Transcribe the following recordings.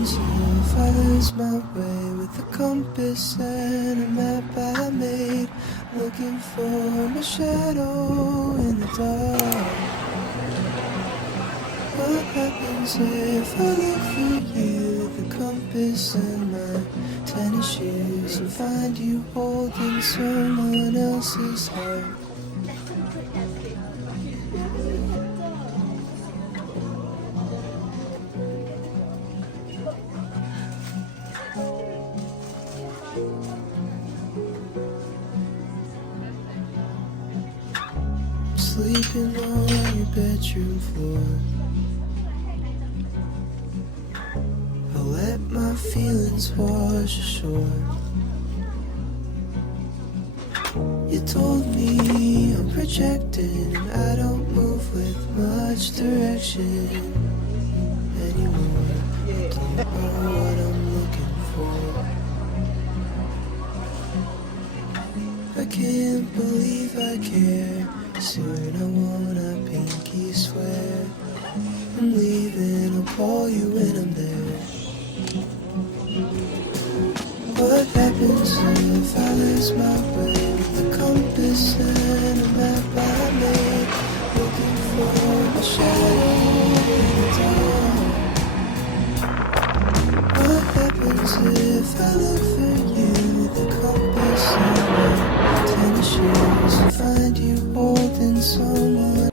happens if I lose my way with a compass and a map I made, looking for my shadow in the dark? What happens if I look for you with a compass and my tennis shoes and find you holding someone else's heart? Sleeping on your bedroom floor, I'll let my feelings wash ashore. You told me I'm projecting, and I don't move with much direction anymore. I don't know what I'm looking for. I can't believe I care. Soon I wanna pinky swear I'm leaving, I'll call you when I'm there. What happens if I lose my way with the compass and a map I made, looking for my shadow in the dark? What happens if I look for you with the compass and my tennis shoes and find you holding someone?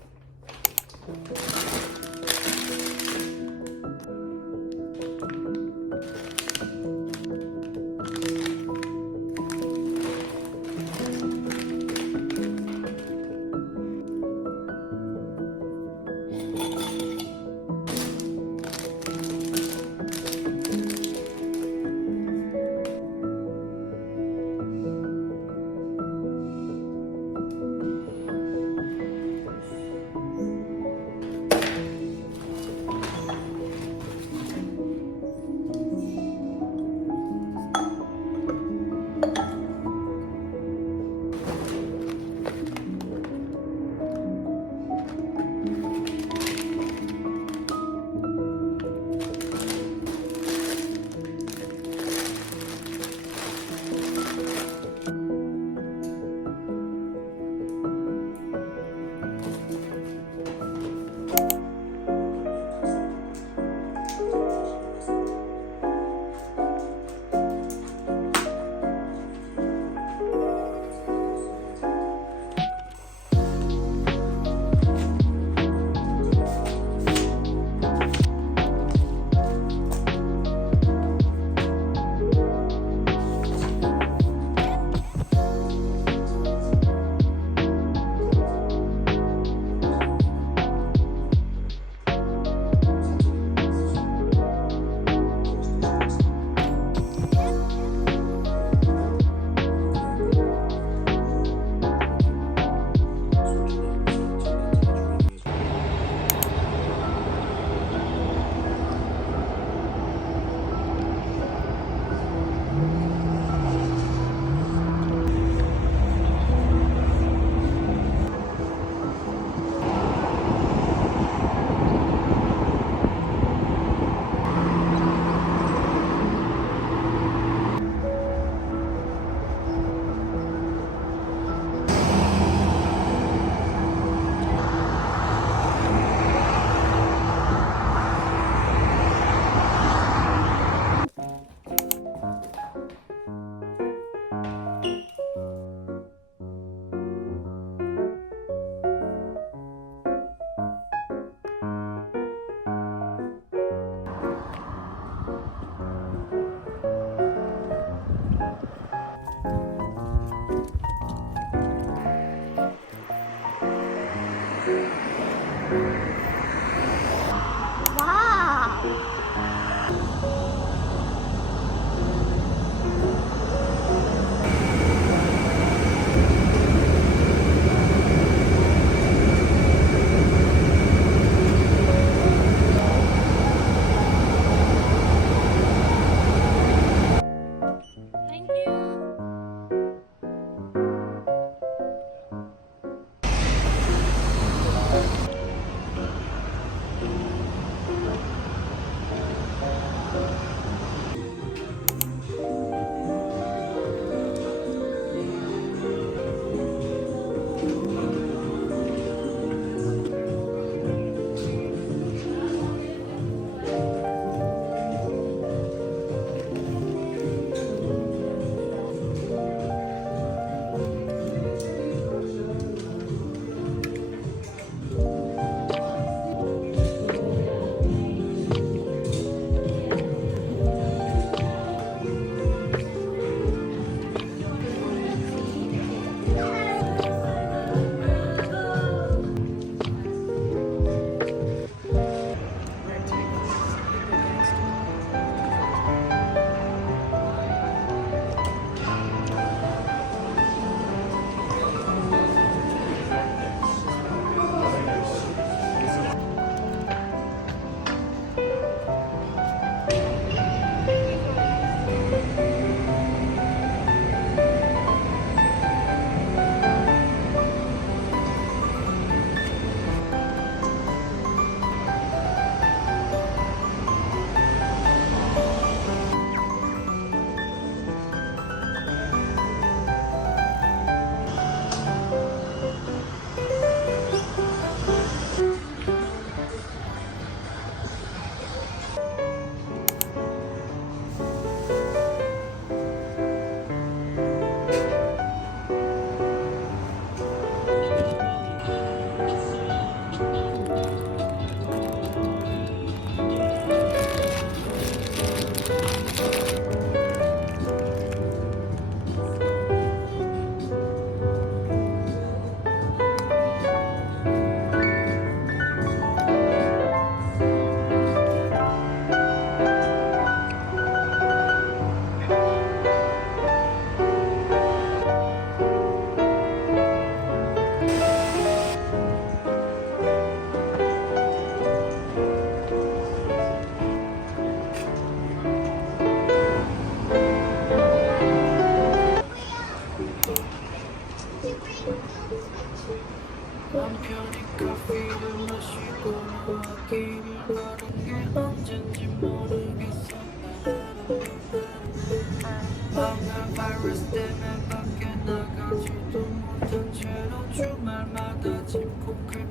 때문에 밖에 나가지도 못한 채로 주말마다 집콕해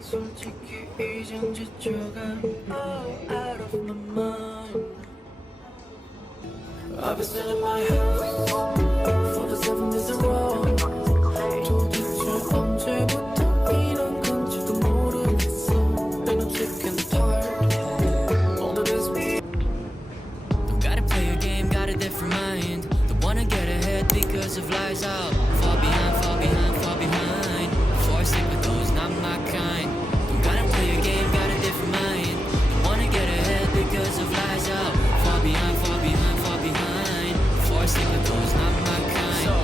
솔직히 이젠 지쳐가 all out of my mind I've been sitting in my house for the 7 days in a row 도대체 언제부터 이런 건지도 모르겠어 And I'm sick and tired all the days we Don't gotta play a game, got a different mind Don't wanna get ahead because of lies out Fall behind, fall behind, fall behind Before I stick with those, not my kind Don't gotta play a game, got a different mind Don't wanna get ahead because of lies out Fall behind, fall behind, fall behind Before I stick with those, not my kind So,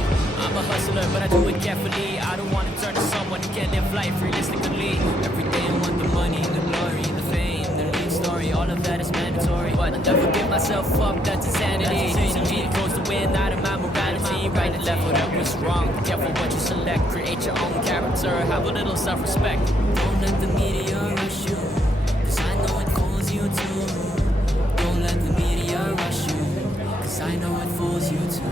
I'm a hustler, but I do it carefully I don't wanna turn to someone who can't live life realistically Every day I want the money, the glory, the fame, the lead story All of that is mandatory But I'll never give myself up, that's insanity Using me goes to win, out of my morality Right and left, whatever is wrong Be careful what you select Create your own character, have a little self-respect Don't let the media rush you Cause I know it fools you too Don't let the media rush you Cause I know it fools you too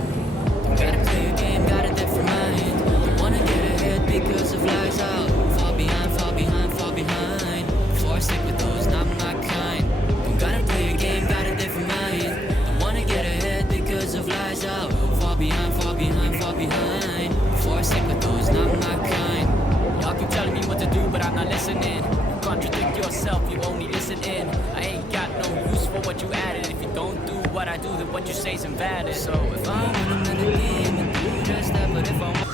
Don't gotta play a game, got a different mind Don't wanna get ahead because of lies out Fall behind, fall behind, fall behind Before I stick with those, not my kind Don't gotta play a game, got a different mind Don't wanna get ahead because of lies out Fall behind, fall behind, fall behind Before I stick with those, not my kind Y'all keep telling me what to do, but I'm not listening You contradict yourself, you only listen in I ain't got no use for what you added If you don't do what I do, then what you say's invalid So if I want a melody, I'ma do just that But if I want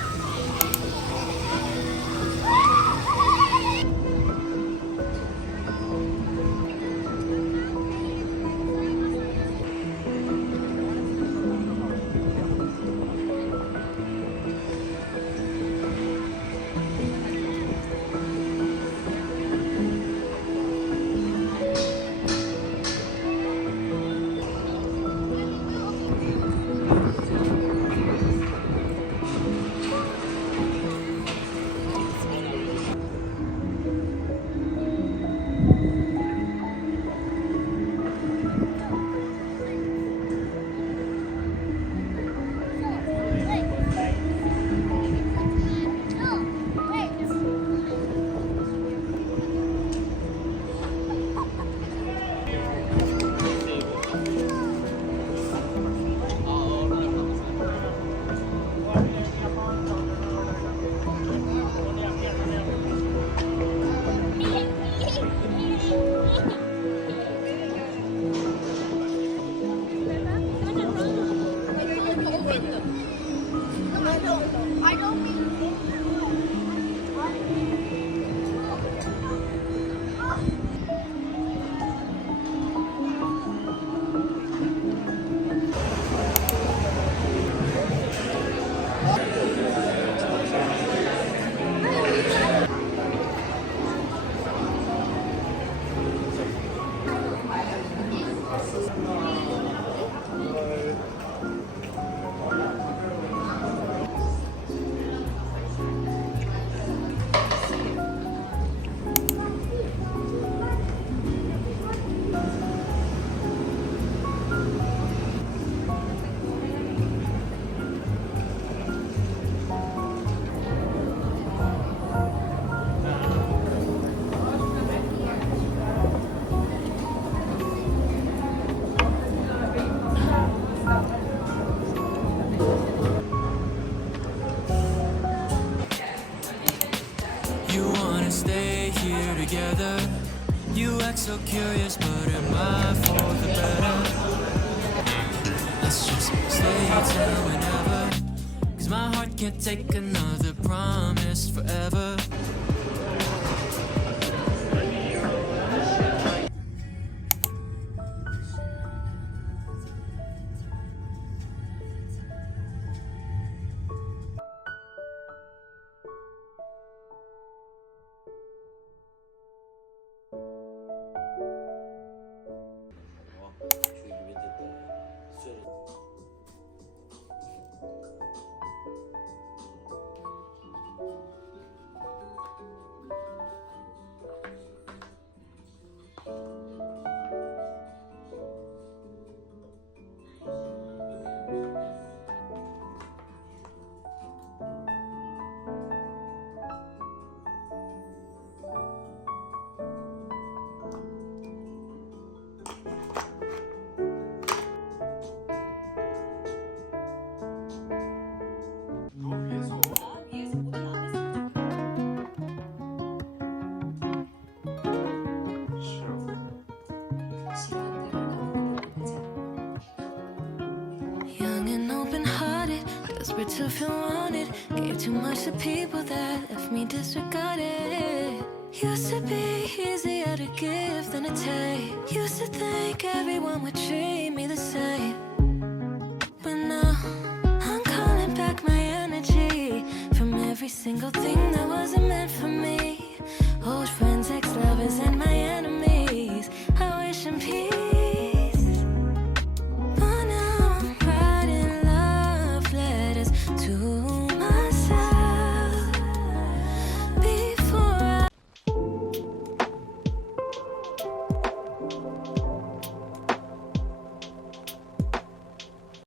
together. You act so curious, but am I for the better? Let's just stay here till whenever, 'cause my heart can't take another promise forever. desperate to feel wanted. Gave too much to people that left me disregarded. Used to be easier to give than to take. Used to think everyone would treat me the same. But now I'm calling back my energy from every single thing that wasn't meant for me.